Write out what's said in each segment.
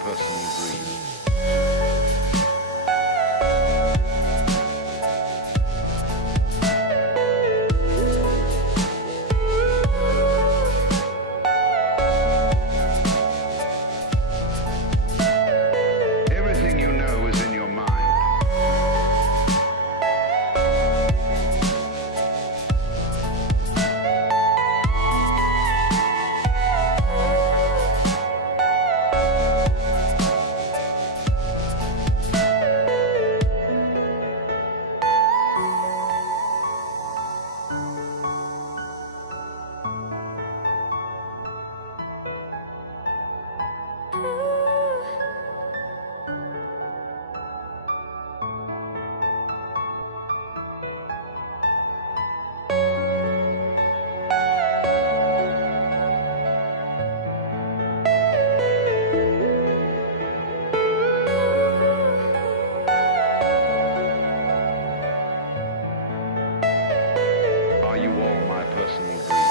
personal dream. Are you all my personal dreams?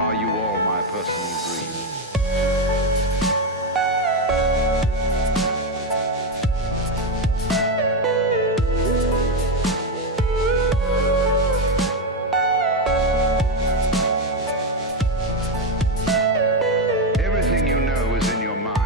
Are you all my personal dreams? Everything you know is in your mind.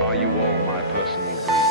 Are you all my personal dreams?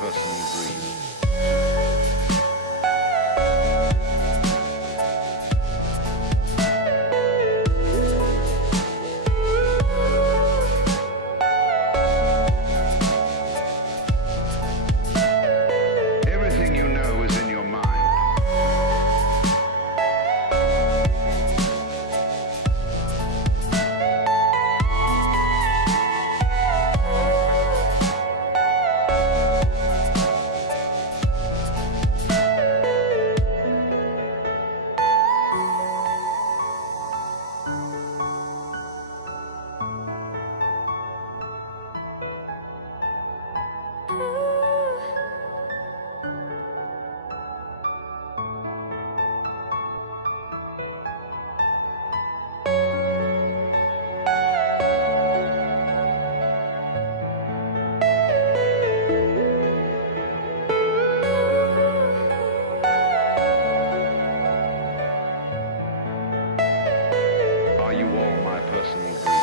personal dream. Everything you know is in your mind. Are you all my personal dream?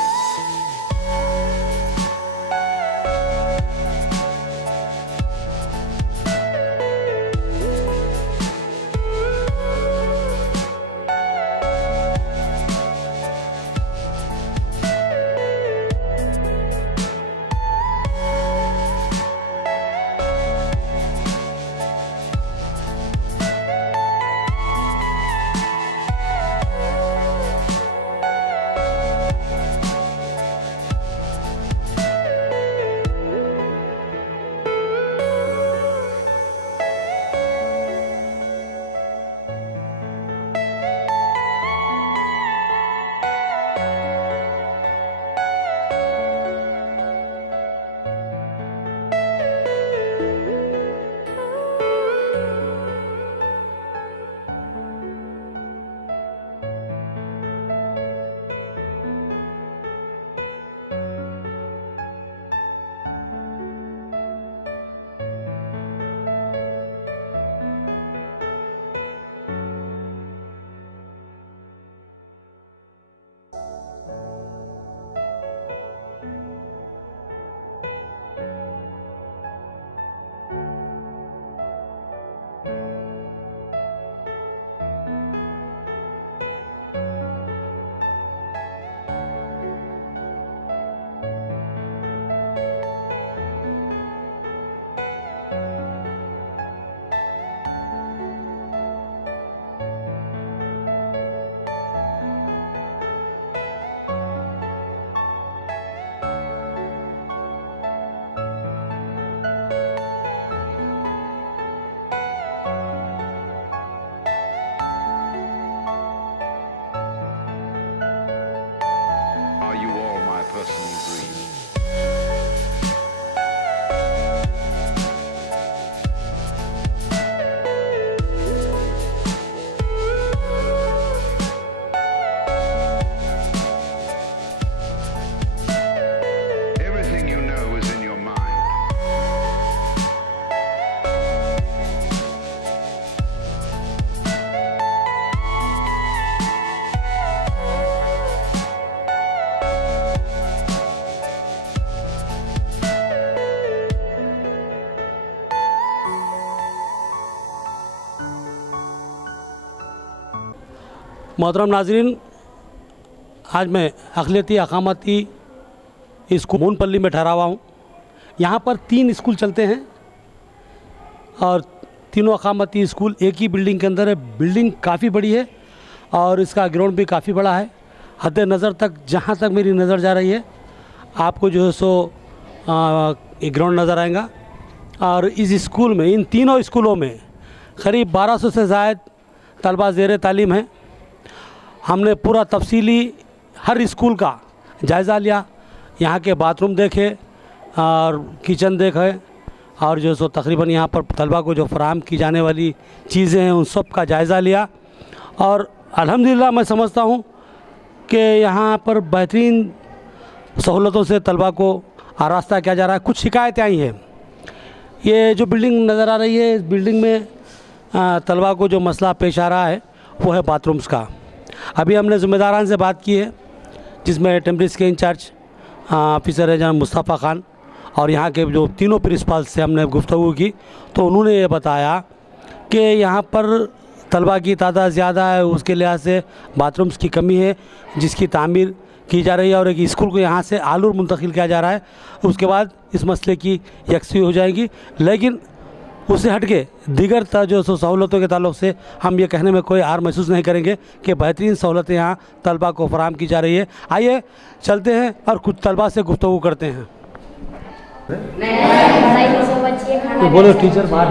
Are you all my personal dream? Everything you know is in your mind. मोहतरम नाजरीन, आज मैं अक़लियती अक़ामती school मूनपल्ली में ठहरा हुआ हूँ। यहाँ पर 3 स्कूल चलते हैं और तीनों अक़ामती स्कूल एक ही बिल्डिंग के अंदर है। बिल्डिंग काफ़ी बड़ी है और इसका ग्राउंड भी काफ़ी बड़ा है। हद नज़र तक, जहाँ तक मेरी नज़र जा रही है, आपको जो है सो एक ग्राउंड नज़र आएगा। और इस स्कूल में, इन तीनों स्कूलों में करीब 1200 से ज़ायद तलबा ज़ेर तालीम हैं। हमने पूरा तफसीली हर स्कूल का जायज़ा लिया, यहाँ के बाथरूम देखे और किचन देखे और जो सो तकरीबन यहाँ पर तलबा को जो फराहम की जाने वाली चीज़ें हैं उन सब का जायज़ा लिया। और अल्हम्दुलिल्लाह मैं समझता हूँ कि यहाँ पर बेहतरीन सहूलतों से तलबा को आरास्ता किया जा रहा है। कुछ शिकायतें आई हैं। ये जो बिल्डिंग नज़र आ रही है, इस बिल्डिंग में तलबा को जो मसला पेश आ रहा है वो है बाथरूम्स का। अभी हमने ज़िम्मेदारान से बात की है, जिसमें टेम्परेचर के इंचार्ज ऑफिसर है जनाब मुस्तफ़ा ख़ान और यहाँ के जो तीनों प्रिंसिपल से हमने गुफ्तगू की तो उन्होंने ये बताया कि यहाँ पर तलबा की तादाद ज़्यादा है, उसके लिहाज से बाथरूम्स की कमी है जिसकी तामीर की जा रही है और एक स्कूल को यहाँ से आलूर मुंतकिल किया जा रहा है। उसके बाद इस मसले की यकसी हो जाएगी। लेकिन उससे हट के दीगर जो सहूलतों के ताल्लुक से हम ये कहने में कोई आर महसूस नहीं करेंगे कि बेहतरीन सहूलतें यहाँ तलबा को फराहम की जा रही है। आइए चलते हैं और कुछ तलबा से गुफ्तगू करते हैं। तो बोलो टीचर बाहर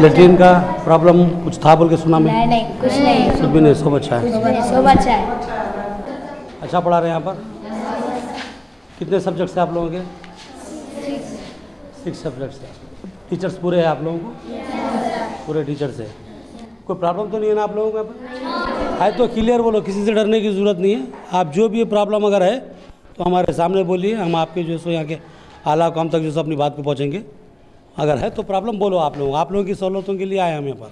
लेट्रिन का प्रॉब्लम कुछ था बोल के सुना मैं? नहीं कुछ नहीं, कुछ भी नहीं, सब अच्छा है। सब अच्छा है। अच्छा पढ़ा रहे हैं यहाँ पर? कितने सब्जेक्ट्स हैं आप लोगों के? 6 सब्जेक्ट्स हैं। टीचर्स पूरे हैं आप लोगों को? पूरे टीचर्स हैं। कोई प्रॉब्लम तो नहीं है ना आप लोगों को यहाँ पर? है तो क्लियर बोलो, किसी से डरने की ज़रूरत नहीं है। आप जो भी प्रॉब्लम अगर है तो हमारे सामने बोलिए, हम आपके जो सो यहाँ के आला काम तक जो सो अपनी बात को पहुँचेंगे। अगर है तो प्रॉब्लम बोलो आप लोगों की सहूलतों के लिए आए हम यहाँ पर।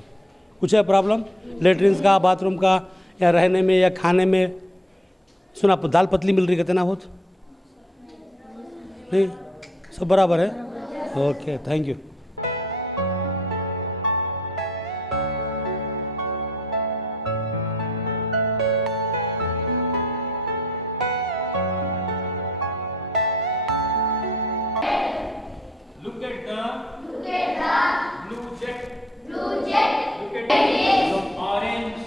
कुछ है प्रॉब्लम लेटरिन्स का, बाथरूम का, या रहने में या खाने में? सुना दाल पतली मिल रही कहते ना, बहुत नहीं, सब बराबर है। Okay, thank you. Look at the blue jet. Look at the orange.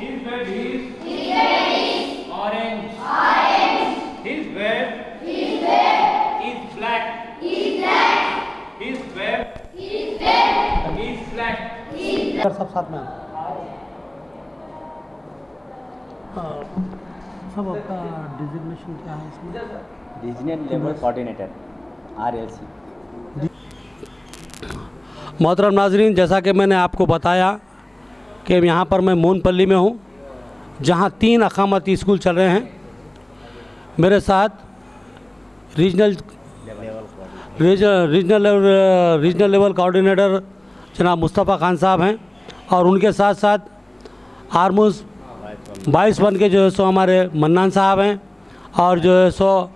His bed is orange. His bed is black. His bed is black. सब साथ में सब आपका डिजिग्नेशन क्या है इसमें? Regional level coordinator RLC। मोहतरम नाजरीन, जैसा कि मैंने आपको बताया कि यहाँ पर मैं मोनपल्ली में हूँ जहाँ 3 अकामती स्कूल चल रहे हैं। मेरे साथ रीजनल लेवल कोऑर्डिनेटर जनाब मुस्तफ़ा खान साहब हैं और उनके साथ साथ आर्मूज़ 22 के जो है सो हमारे मन्नान साहब हैं और जो है सो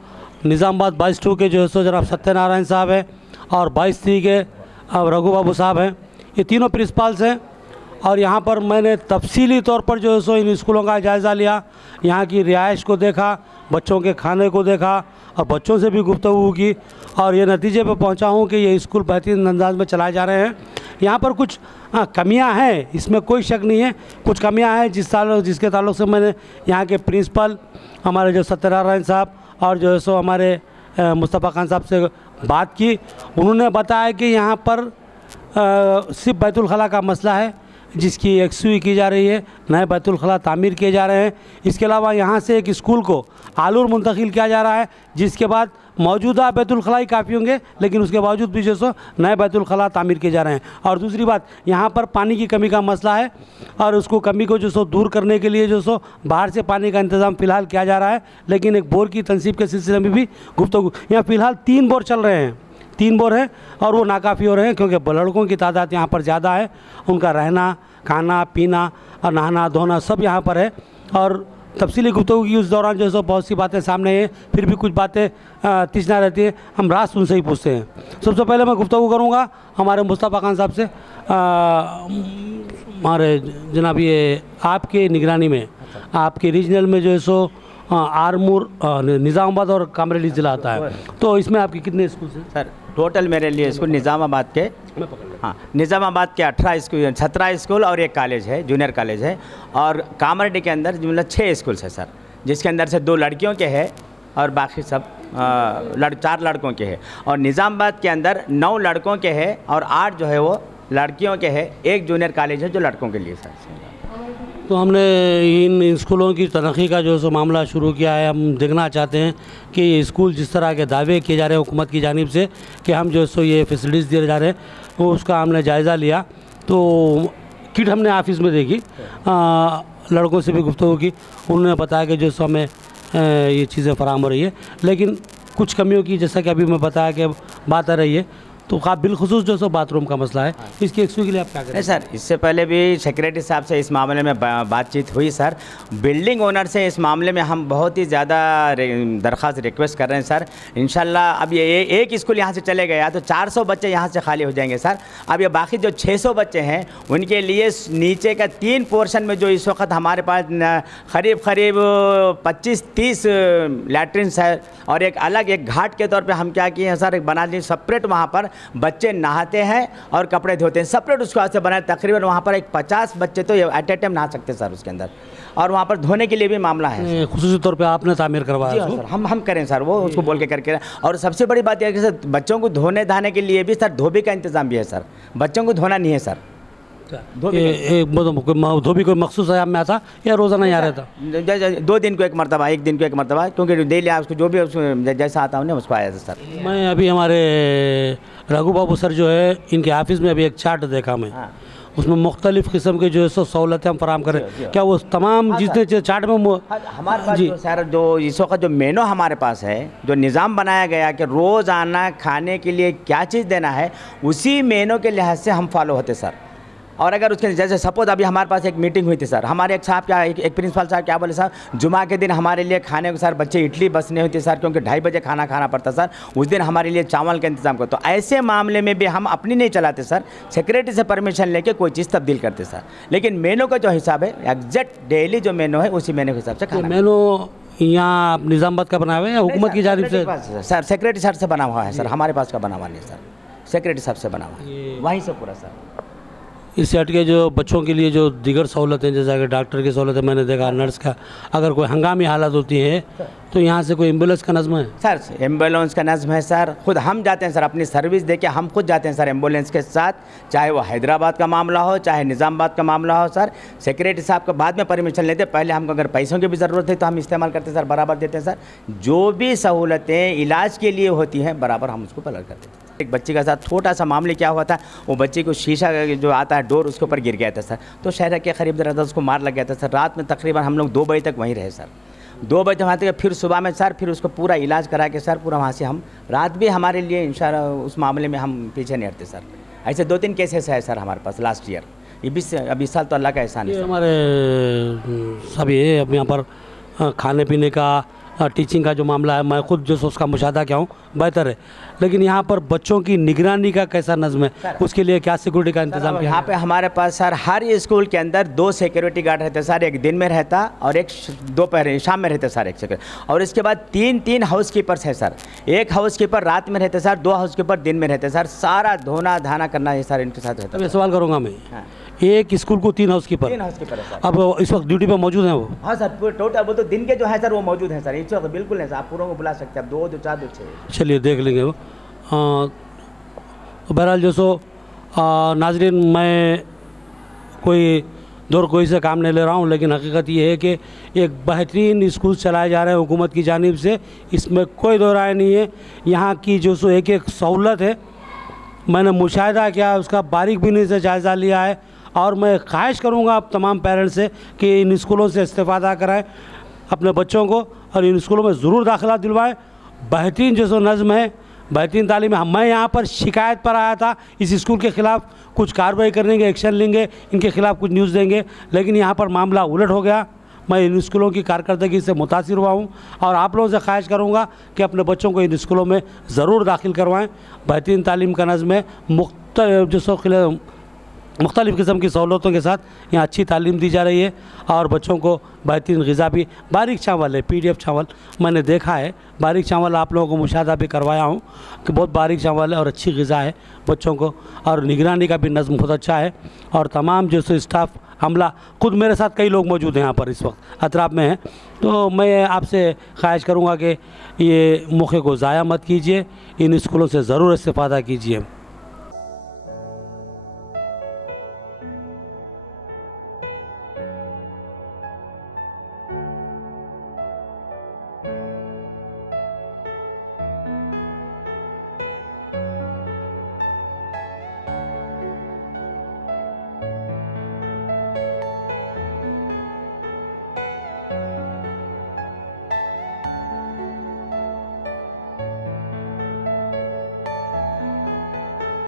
निज़ामाबाद 22 के जो है सो जनाब सत्यनारायण साहब हैं और 22 के रघु बाबू साहब हैं। ये तीनों प्रिंसिपल्स हैं और यहाँ पर मैंने तफसीली तौर पर जो है सो इन स्कूलों का जायज़ा लिया, यहाँ की रिहाइश को देखा, बच्चों के खाने को देखा और बच्चों से भी गुफ्तगू की और ये नतीजे पर पहुँचा हूँ कि ये स्कूल बेहतरीन अंदाज में चलाए जा रहे हैं। यहाँ पर कुछ कमियां हैं, इसमें कोई शक नहीं है, कुछ कमियां हैं जिसके ताल्लुक से मैंने यहाँ के प्रिंसिपल हमारे जो सत्यनारायण साहब और जो है सो हमारे मुस्तफ़ा खान साहब से बात की। उन्होंने बताया कि यहाँ पर सिर्फ बैतुल खला का मसला है जिसकी यकसुई की जा रही है, नए बैतुल खला तामीर किए जा रहे हैं। इसके अलावा यहाँ से एक स्कूल को आलूर मुंतकिल किया जा रहा है जिसके बाद मौजूदा बैतुल खला ही काफ़ी होंगे, लेकिन उसके बावजूद भी जो सो नए बैतुल खला तामीर किए जा रहे हैं। और दूसरी बात, यहाँ पर पानी की कमी का मसला है और उसको कमी को जो सो दूर करने के लिए जो सो बाहर से पानी का इंतज़ाम फ़िलहाल किया जा रहा है, लेकिन एक बोर की तनसीब के सिलसिले में भी गुफ्तगू। यहाँ फ़िलहाल 3 बोर चल रहे हैं, 3 बोर हैं और वो नाकाफ़ी हो रहे हैं क्योंकि लड़कों की तादाद यहाँ पर ज़्यादा है, उनका रहना, खाना पीना और नहाना धोना सब यहाँ पर है। और तफसीली गुफ्तगू की उस दौरान जो है सो बहुत सी बातें सामने हैं, फिर भी कुछ बातें तिजना रहती है, हम रास्त उनसे ही पूछते हैं। सबसे पहले मैं गुफ्तगू करूँगा हमारे मुस्तफ़ा खान साहब से। हमारे जनाब ये आपके निगरानी में आपके रीजनल में जो है सो आरमूर निज़ामाबाद और कामरेली ज़िला आता है, तो इसमें आपके कितने स्कूल हैं? सर टोटल मेरे लिए स्कूल निज़ामाबाद के निज़ामाबाद के 18 स्कूल 17 स्कूल और एक कॉलेज है, जूनियर कॉलेज है, और कामरेली के अंदर मतलब 6 स्कूल है सर, जिसके अंदर से 2 लड़कियों के हैं और बाकी सब 4 लड़कों के हैं। और निज़ामाबाद के अंदर 9 लड़कों के हैं और 8 जो है वो लड़कियों के हैं। एक जूनियर कॉलेज है जो लड़कों के लिए सर। तो हमने इन स्कूलों की तरक्की का जो सो मामला शुरू किया है। हम देखना चाहते हैं कि ये स्कूल जिस तरह के दावे किए जा रहे हैं हुकूमत की जानिब से कि हम जो सो ये फैसिलिटीज़ दिए जा रहे हैं, तो उसका हमने जायज़ा लिया। तो किट हमने ऑफिस में देखी, लड़कों से भी गुफ्तगू की, उन्होंने बताया कि जो सो हमें ये चीज़ें फराहम हो रही है, लेकिन कुछ कमियों की जैसा कि अभी मैं बताया कि बात आ रही है, तो आप बिलखुसूस जो सो बाथरूम का मसला है, इसकी एक्सक्यूज के लिए आप क्या करें? नहीं सर, इससे पहले भी सेक्रेटरी साहब से इस मामले में बातचीत हुई सर। बिल्डिंग ओनर से इस मामले में हम बहुत ही ज़्यादा दरख्वास्त रिक्वेस्ट कर रहे हैं सर। इंशाल्लाह अब ये एक स्कूल यहाँ से चले गया तो 400 बच्चे यहाँ से खाली हो जाएंगे सर। अब ये बाकी जो 600 बच्चे हैं उनके लिए नीचे का 3 पोर्शन में जो इस वक्त हमारे पास करीब 25-30 लैट्रिन्स है और एक अलग एक घाट के तौर पे हम क्या किए हैं सर, एक बना दिए सेपरेट, वहाँ पर बच्चे नहाते हैं और कपड़े धोते हैं, सेपरेट उसको वास्ते बनाए। तकरीबन वहाँ पर एक 50 बच्चे तो एट ए टाइम नहा सकते हैं सर उसके अंदर, और वहाँ पर धोने के लिए भी मामला है। खुसूसी तौर पे आपने तामीर करवाया? जी सर, हम करें सर, वो उसको बोल के करके। और सबसे बड़ी बात यह है कि सर बच्चों को धोने धाने के लिए भी सर धोबी का इंतज़ाम भी है सर। बच्चों को धोना नहीं है सर, धोबी कोई मखसूस आयाम में आता या रोज़ाना यहाँ रहता? 2 दिन को एक मरतबा, 1 दिन को एक मरतबा, क्योंकि डेली उसको जो भी जैसा आता हूँ उसको आया था सर। मैं अभी हमारे रघु बाबू सर जो है इनके ऑफिस में अभी एक चार्ट देखा मैं, उसमें मुख्तलिफ़ किस्म के जो है सो सहूलतें हम फराम करें। क्या वो तमाम जितने चार्ट में हमारे पास जो सर जो इस वक्त जो मेनू हमारे पास है, जो निज़ाम बनाया गया कि रोज़ाना खाने के लिए क्या चीज़ देना है, उसी मेनू के लिहाज से हम फॉलो होते सर। और अगर उसके जैसे सपोज अभी हमारे पास एक मीटिंग हुई थी सर, हमारे एक साहब क्या एक प्रिंसिपल साहब क्या बोले सर, जुमा के दिन हमारे लिए खाने को सर बच्चे इडली बस नहीं होती सर, क्योंकि 2:30 बजे खाना खाना पड़ता सर, उस दिन हमारे लिए चावल का इंतजाम करो। तो ऐसे मामले में भी हम अपनी नहीं चलाते सर, सेक्रेटरी से परमिशन लेके कोई चीज़ तब्दील करते सर। लेकिन मेनू का जो हिसाब है एग्जैक्ट डेली जो मेनू है उसी मेनू के हिसाब से खाना। मेनू यहाँ निज़ामबाद का बना हुआ है या हुकूमत की जानिब से? सर सेक्रेटरी सर से बना हुआ है सर, हमारे पास का बना हुआ नहीं सर, सेक्रेटरी साहब से बना हुआ है, वहीं से पूरा सर। इससे हट के जो बच्चों के लिए जो दीगर सहूलतें जैसा कि डॉक्टर की सहूलत है, मैंने देखा नर्स का, अगर कोई हंगामी हालत होती है तो यहाँ से कोई एम्बुलेंस का नज़्म है? सर एम्बुलेंस का नज़्म है सर, खुद हम जाते हैं सर, अपनी सर्विस देके हम खुद जाते हैं सर एम्बुलेंस के साथ, चाहे वो हैदराबाद का मामला हो चाहे निज़ामाबाद का मामला हो सर। सेक्रेटरी साहब को बाद में परमिशन लेते, पहले हमको अगर पैसों की भी ज़रूरत है तो हम इस्तेमाल करते हैं सर, बराबर देते हैं सर। जो भी सहूलतें इलाज के लिए होती हैं बराबर हम उसको पलट करते हैं। एक बच्ची के साथ छोटा सा मामले क्या हुआ था, वो बच्ची को शीशा जो आता है डोर उसके ऊपर गिर गया था सर, तो शहर के करीब रहता उसको मार लग गया था सर। रात में तकरीबन हम लोग 2 बजे तक वहीं रहे सर, 2 बजे वहाँ तक, फिर सुबह में सर फिर उसको पूरा इलाज करा के सर पूरा वहाँ से हम रात भी हमारे लिए इंशाल्लाह उस मामले में हम पीछे नहीं हटते सर। ऐसे 2-3 केसेस है सर हमारे पास लास्ट ईयर, अब इस साल तो अल्लाह का एहसान है। हमारे सभी अब यहाँ पर खाने पीने का टीचिंग का जो मामला है, मैं खुद जो उसका मुशाहदा किया हूँ, बेहतर है, लेकिन यहाँ पर बच्चों की निगरानी का कैसा नज़्म है, उसके लिए क्या सिक्योरिटी का इंतजाम किया? यहाँ पे हमारे पास सर हर स्कूल के अंदर 2 सिक्योरिटी गार्ड रहते सर, एक दिन में रहता और एक दोपहर शाम में रहते सर, एक सिक्योरिटी। और इसके बाद 3 हाउस कीपर्स है सर, एक हाउस कीपर रात में रहते सर, 2 हाउस कीपर दिन में रहते सर। सारा धोना धाना करना है सर इनके साथ रहता है। सवाल करूँगा मैं, एक स्कूल को 3 हाउस कीपर, 3 हाउस कीपर है सर। अब इस वक्त ड्यूटी पर मौजूद हैं वो? हाँ सर, पूरे टोटल वो तो दिन के जो है सर वो मौजूद हैं सर, इस वक्त बिल्कुल है सर, आप पूरों को बुला सकते हैं, 2, 4, 2, 6। चलिए देख लेंगे वो। तो बहरहाल जो सो नाजरीन, मैं कोई से काम नहीं ले रहा हूँ, लेकिन हकीकत ये है कि एक बेहतरीन स्कूल चलाए जा रहे हैं हुकूमत की जानिब से, इसमें कोई दो राय नहीं है। यहाँ की जो सो एक सहूलत है, मैंने मुशाहिदा किया, उसका बारीक बीनी से जायज़ा लिया है, और मैं ख्वाहिश करूँगा अब तमाम पेरेंट्स से कि इन स्कूलों से इस्तेफ़ादा कराएं अपने बच्चों को, और इन स्कूलों में ज़रूर दाखिला दिलवाएं। बेहतरीन जो सो नज़्म है, बेहतरीन तालीम है। मैं यहाँ पर शिकायत पर आया था, इस स्कूल के ख़िलाफ़ कुछ कार्रवाई करेंगे, एक्शन लेंगे, इनके ख़िलाफ़ कुछ न्यूज़ देंगे, लेकिन यहाँ पर मामला उलट हो गया। मैं इन स्कूलों की कारकर्दगी से मुतासिर हुआ हूँ, और आप लोगों से ख्वाहिश करूँगा कि अपने बच्चों को इन स्कूलों में ज़रूर दाखिल करवाएँ। बेहतरीन तालीम का नज़्म है, मुख्तलिफ़ किस्म की सहूलतों के साथ यहाँ अच्छी तालीम दी जा रही है, और बच्चों को बेहतरीन ग़िज़ा भी, बारीक चावल है, PDF चावल मैंने देखा है, बारीक चावल आप लोगों को मुशाहदा भी करवाया हूँ कि बहुत बारीक चावल है और अच्छी ग़िज़ा है बच्चों को, और निगरानी का भी नज़्म बहुत अच्छा है। और तमाम जो सो स्टाफ अमला, खुद मेरे साथ कई लोग मौजूद हैं यहाँ पर, इस वक्त अतराफ में हैं, तो मैं आपसे ख्वाहिश करूँगा कि ये मौके को ज़ाया मत कीजिए, इन स्कूलों से ज़रूर इस्तेफ़ादा कीजिए।